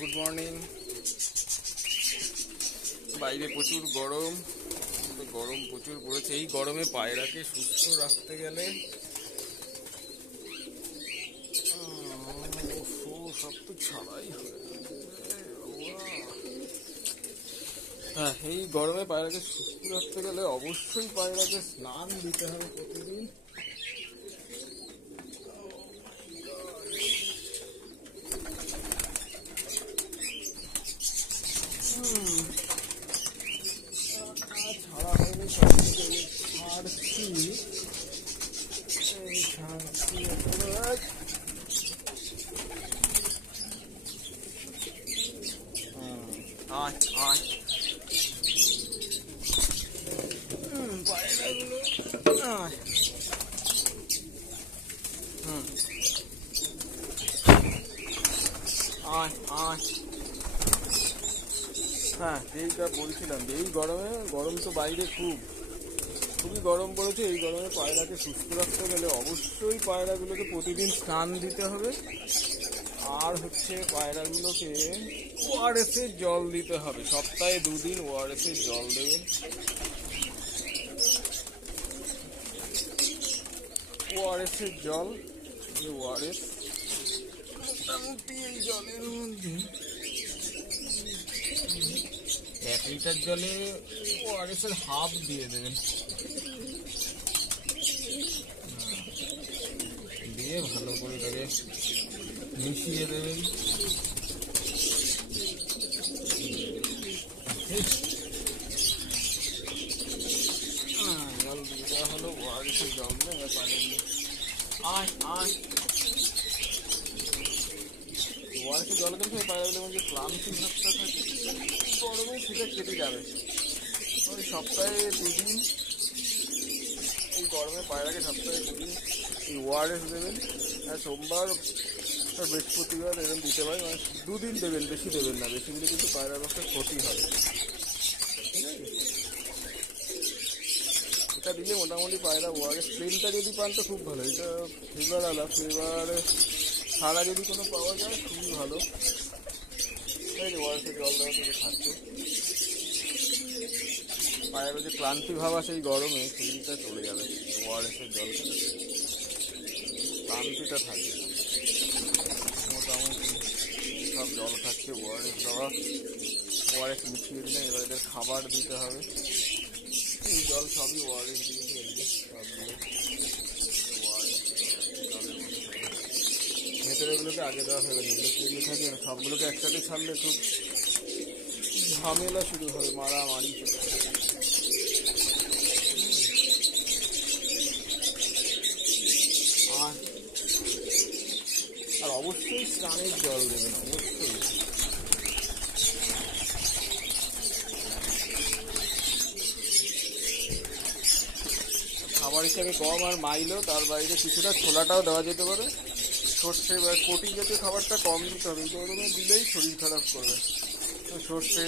Good morning. বাইরে প্রচুর গরম, গরম প্রচুর পড়েছে। এই গরমে পায়রাকে সুস্থ রাখতে গেলে সব তো ছাড়াই হয়। হ্যাঁ, এই গরমে পায়রাকে সুস্থ রাখতে গেলে অবশ্যই পায়রাকে স্নান দিতে হবে প্রতিদিন। ছাড়া হয়নি, ছাড়ছি হ্যাঁ, এইটা বলছিলাম যে এই গরম তো বাইরে খুবই গরম পড়েছে। এই গরমে পায়রাকে সুস্থ রাখতে গেলে অবশ্যই পায়রাগুলোকে প্রতিদিন স্নান দিতে হবে। আর পায়রাগুলোকে ওআরএস এর জল দিতে হবে। সপ্তাহে 2 দিন ওআরএস এর জল দেবেন। ওআরএস এর জল, ওআরএস মোটামুটি এই জলের মধ্যে 1 লিটার জলে ওআরএস এর হাফ দিয়ে দেবেন, দিয়ে ভালো করে এটাকে মিশিয়ে দেবেন। জল দিয়ে দেওয়া হলো, ওআরএস এর জল দিয়ে ওআরএস এর জল কিন্তু পায়রাগুলোর মধ্যে ক্লান্তি ভাবটা থাকে, গরমে সেটা কেটে যাবে। ওই সপ্তাহে 2 দিন, এই গরমে পায়রাকে সপ্তাহে 2 দিন এই ওআরএস দেবেন। আর সোমবার আর বৃহস্পতিবার এরকম দিতে পারে, মানে 2 দিন দেবেন, বেশি দেবেন না। বেশি দিলে কিন্তু পায়রার পক্ষে ক্ষতি হবে, ঠিক আছে? এটা দিলে মোটামুটি পায়রা ওআরএস প্লেনটা যদি পান তো খুব ভালো। এটা ফ্লেভার ছাড়া যদি কোনো পাওয়া যায় খুবই ভালো। ওআরএসের জল দেওয়া থেকে থাকছে, পায়ের যে ক্লান্তি ভাব আছে এই গরমে সেইটা চলে যাবে। ওআরএসের জল খেলে ক্লান্তিটা থাকবে না। মোটামুটি সব জল খাচ্ছে, ওআরএস দেওয়া, ওআরএস মিশিয়ে দিলে এবার এদের খাবার দিতে হবে। এই জল সবই ওআরএস দিয়েছে, সবগুলো ওআরএস জলের মধ্যে ভেতরে এগুলোকে আগে দেওয়া হবে। এগুলো তৈরি থাকে না, সবগুলোকে একসাথে ছাড়লে খুব ঝামেলা শুরু হবে, মারামারি। আর অবশ্যই স্নানের জল দেবেন, অবশ্যই। খাবার হিসাবে গম আর মাইলো, তার বাইরে কিছুটা ছোলাটাও দেওয়া যেতে পারে। সর্ষে বা প্রোটিন জাতীয় খাবারটা কম দিতে হবে, এই গরমে দিলেই শরীর খারাপ করবে। সর্ষে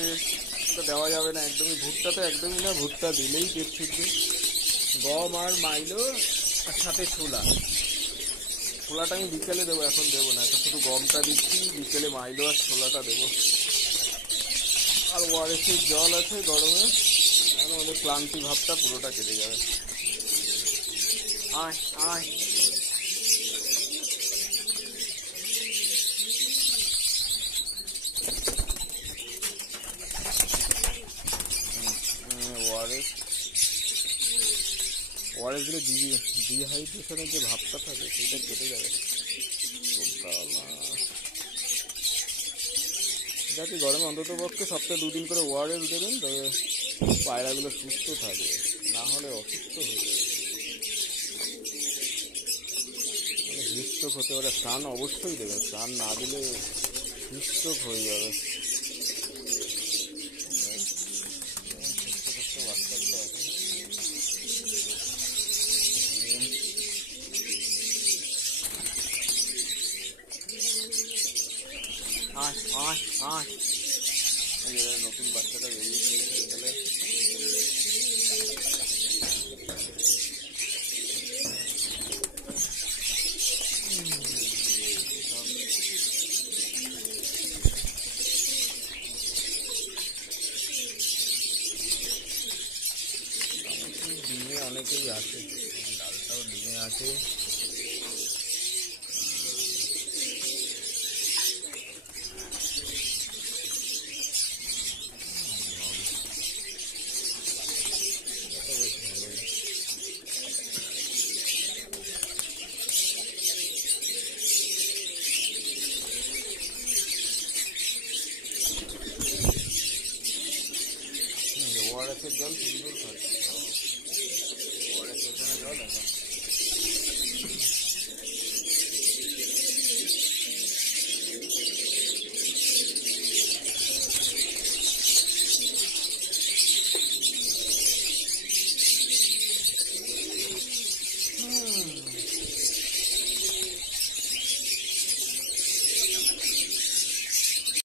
দেওয়া যাবে না একদমই, ভুট্টা তো একদমই না, ভুট্টা দিলেই পেট ফিরবে। গম আর মাইলো আর সাথে ছোলাটা আমি বিকেলে দেবো, এখন দেবো না। এখন শুধু গমটা দিচ্ছি, বিকেলে মাইলো আর ছোলাটা দেবো। আর ওআরএস এর জল আছে গরমে, আমাদের ক্লান্তি ভাবটা পুরোটা কেটে যাবে। ওআরএস দিলে ডিহাইড্রেশনের যে ভাবটা থাকে সেটা কেটে যাবে। যাতে গরমে অন্তত পক্ষে সপ্তাহে 2 দিন করে ওআরএস দেবেন, তবে পায়রাগুলো সুস্থ থাকবে, না হলে অসুস্থ হয়ে যাবে, হিটস্ট্রোক হতে পারে। স্নান অবশ্যই দেবেন, স্নান না দিলে হিটস্ট্রোক হয়ে যাবে। বাচ্চাগুলো আছে, নতুন বাচ্চাটা বেরিয়েছে, গেলে নিচেই আছে, ডালটাও ডিমে আছে। ওআরএসের জল সুন্দর খাচ্ছে, ওআরএস জল একদম